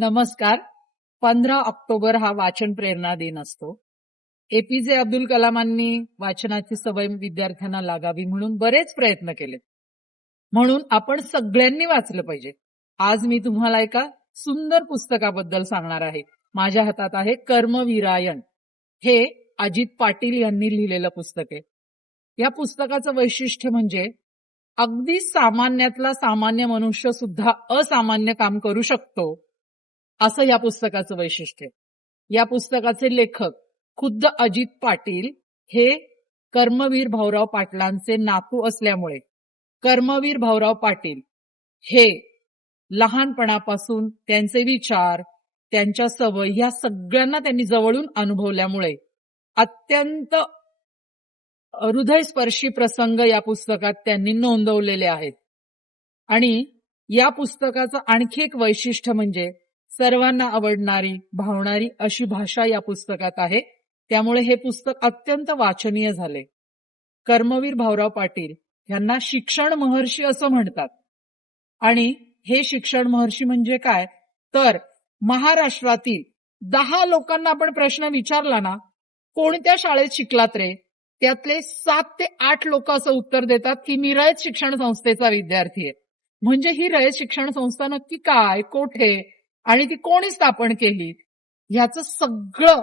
नमस्कार. पंधरा ऑक्टोबर हा वाचन प्रेरणा दिन असतो. एपीजे अब्दुल कलामांनी वाचनाची सवय विद्यार्थ्यांना लागावी म्हणून बरेच प्रयत्न केलेत. म्हणून आपण सगळ्यांनी वाचलं पाहिजे. आज मी तुम्हाला एका सुंदर पुस्तकाबद्दल सांगणार आहे. माझ्या हातात आहे कर्मवीरायण. हे अजित पाटील यांनी लिहिलेलं पुस्तक आहे. या पुस्तकाचं वैशिष्ट्य म्हणजे अगदी सामान्यातला सामान्य मनुष्य सुद्धा असामान्य काम करू शकतो असं या पुस्तकाचं वैशिष्ट्य या पुस्तकाचे लेखक खुद्द अजित पाटील हे कर्मवीर भाऊराव पाटलांचे नातू असल्यामुळे कर्मवीर भाऊराव पाटील हे लहानपणापासून त्यांचे विचार त्यांच्या सवय ह्या सगळ्यांना त्यांनी जवळून अनुभवल्यामुळे अत्यंत हृदयस्पर्शी प्रसंग या पुस्तकात त्यांनी नोंदवलेले आहेत. आणि या पुस्तकाचं आणखी एक वैशिष्ट्य म्हणजे सर्वांना आवडणारी भावणारी अशी भाषा या पुस्तकात आहे. त्यामुळे हे पुस्तक अत्यंत वाचनीय झाले. कर्मवीर भाऊराव पाटील यांना शिक्षण महर्षी असं म्हणतात. आणि हे शिक्षण महर्षी म्हणजे काय? तर महाराष्ट्रातील दहा लोकांना आपण प्रश्न विचारला ना कोणत्या शाळेत शिकलात रे? त्यातले सात ते आठ लोक असं उत्तर देतात की मी रयत शिक्षण संस्थेचा विद्यार्थी आहे. म्हणजे ही रयत शिक्षण संस्था नक्की काय? कोठे? आणि ती कोणी स्थापन केली? ह्याचं सगळं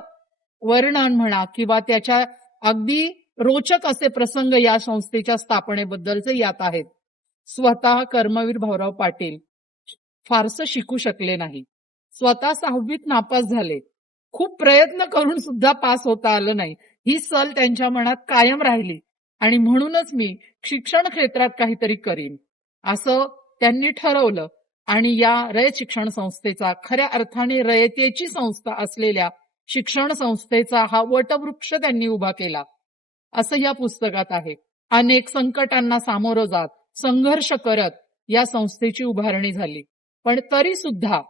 वर्णन म्हणा किंवा त्याच्या अगदी रोचक असे प्रसंग या संस्थेच्या स्थापनेबद्दलचे यात आहेत. स्वतः कर्मवीर भाऊराव पाटील. फारसं शिकू शकले नाही. स्वतः सहावीत नापास झाले. खूप प्रयत्न करून सुद्धा पास होता आलं नाही. ही सल त्यांच्या मनात कायम राहिली आणि म्हणूनच मी शिक्षण क्षेत्रात काहीतरी करीन. असं त्यांनी ठरवलं. आणि या रयत शिक्षण संस्थेचा खऱ्या अर्थाने रयतेची संस्था असलेल्या शिक्षण संस्थेचा हा वटवृक्ष त्यांनी उभा केला. असं या पुस्तकात आहे. अनेक संकटांना सामोरं जात संघर्ष करत या संस्थेची उभारणी झाली. पण तरी सुद्धा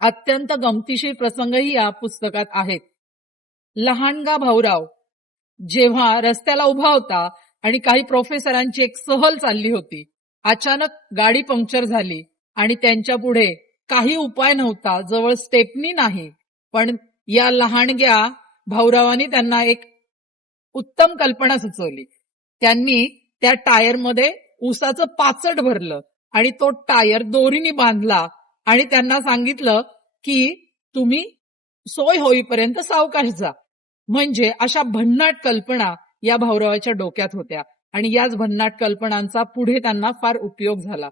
अत्यंत गमतीशीर प्रसंगही या पुस्तकात आहेत. लहानगा भाऊराव जेव्हा रस्त्याला उभा होता आणि काही प्रोफेसरांची एक सहल चालली होती अचानक गाडी पंक्चर झाली. आणि त्यांच्या पुढे काही उपाय नव्हता. जवळ स्टेपनी नाही. पण या लहानग्या भाऊरावांनी त्यांना एक उत्तम कल्पना सुचवली. त्यांनी त्या टायरमध्ये ऊसाचं पाचट भरलं आणि तो टायर दोरीने बांधला आणि त्यांना सांगितलं की तुम्ही सोय होईपर्यंत सावकाश जा. म्हणजे अशा भन्नाट कल्पना या भाऊरावाच्या डोक्यात होत्या आणि याच भन्नाट कल्पनांचा पुढे त्यांना फार उपयोग झाला.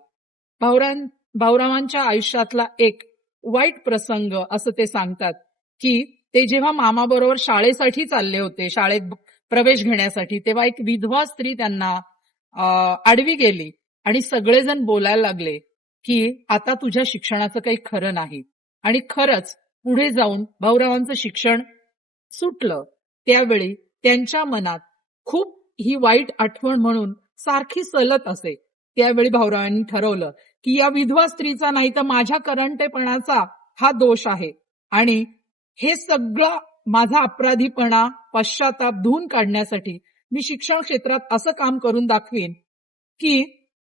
भाऊरां भाऊरावांच्या आयुष्यातला एक वाईट प्रसंग असं ते सांगतात की ते जेव्हा मामाबरोबर शाळेसाठी चालले होते शाळेत प्रवेश घेण्यासाठी तेव्हा एक विधवा स्त्री त्यांना आडवी गेली आणि सगळेजण बोलायला लागले की आता तुझ्या शिक्षणाचं काही खरं नाही. आणि खरंच पुढे जाऊन भाऊरावांचं शिक्षण सुटलं. त्यावेळी त्यांच्या मनात खूप ही वाईट आठवण म्हणून सारखी सलत असे. त्यावेळी भाऊरावांनी ठरवलं की या विधवा स्त्रीचा नाही तर माझ्या करंटेपणाचा हा दोष आहे. आणि हे सगळं माझा अपराधीपणा पश्चाताप धुवून काढण्यासाठी मी शिक्षण क्षेत्रात असं काम करून दाखवीन की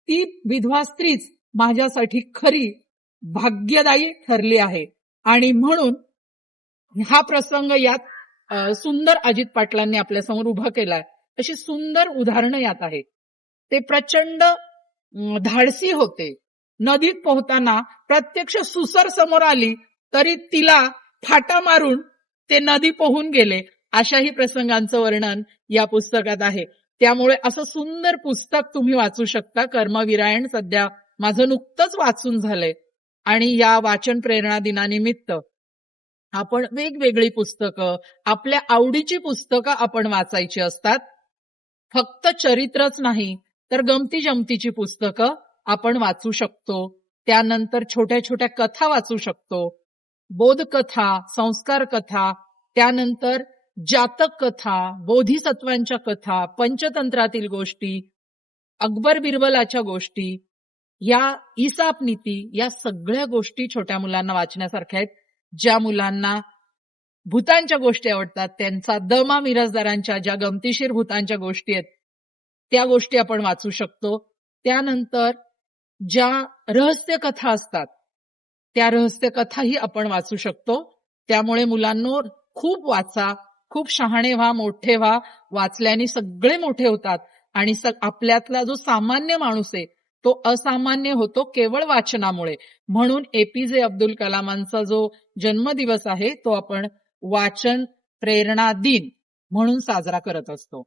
ती विधवा स्त्रीच माझ्यासाठी खरी भाग्यदायी ठरली आहे. आणि म्हणून हा प्रसंग यात सुंदर अजित पाटलांनी आपल्यासमोर उभा केलाय. अशी सुंदर उदाहरणं यात आहेत. ते प्रचंड धाडसी होते. नदीत पोहताना प्रत्यक्ष सुसर समोर आली तरी तिला फाटा मारून ते नदी पोहून गेले. अशाही प्रसंगांचं वर्णन या पुस्तकात आहे. त्यामुळे असं सुंदर पुस्तक तुम्ही वाचू शकता. कर्मविरायण सध्या माझं नुकतंच वाचून झालंय. आणि या वाचन प्रेरणा दिनानिमित्त आपण वेगवेगळी पुस्तकं आपल्या आवडीची पुस्तकं आपण वाचायची असतात. फक्त चरित्रच नाही तर गमती जमतीची पुस्तकं आपण वाचू शकतो. त्यानंतर छोट्या छोट्या कथा वाचू शकतो. बोधकथा संस्कार कथा त्यानंतर जातक कथा बोधिसत्वांच्या कथा पंचतंत्रातील गोष्टी अकबर बिरबलाच्या गोष्टी या इसाप नीती या सगळ्या गोष्टी छोट्या मुलांना वाचण्यासारख्या आहेत. ज्या मुलांना भूतांच्या गोष्टी आवडतात त्यांचा दमा मिरजदारांच्या ज्या गमतीशीर भूतांच्या गोष्टी आहेत त्या गोष्टी आपण वाचू शकतो. त्यानंतर ज्या रहस्य कथा असतात त्या रहस्य कथाही आपण वाचू शकतो. त्यामुळे मुलांनो खूप वाचा खूप शहाणे व्हा मोठे व्हा. वाचल्याने सगळे मोठे होतात आणि आपल्यातला जो सामान्य माणूस आहे तो असामान्य होतो केवळ वाचनामुळे. म्हणून एपीजे अब्दुल कलामांचा जो जन्मदिवस आहे तो आपण वाचन प्रेरणा दिन म्हणून साजरा करत असतो.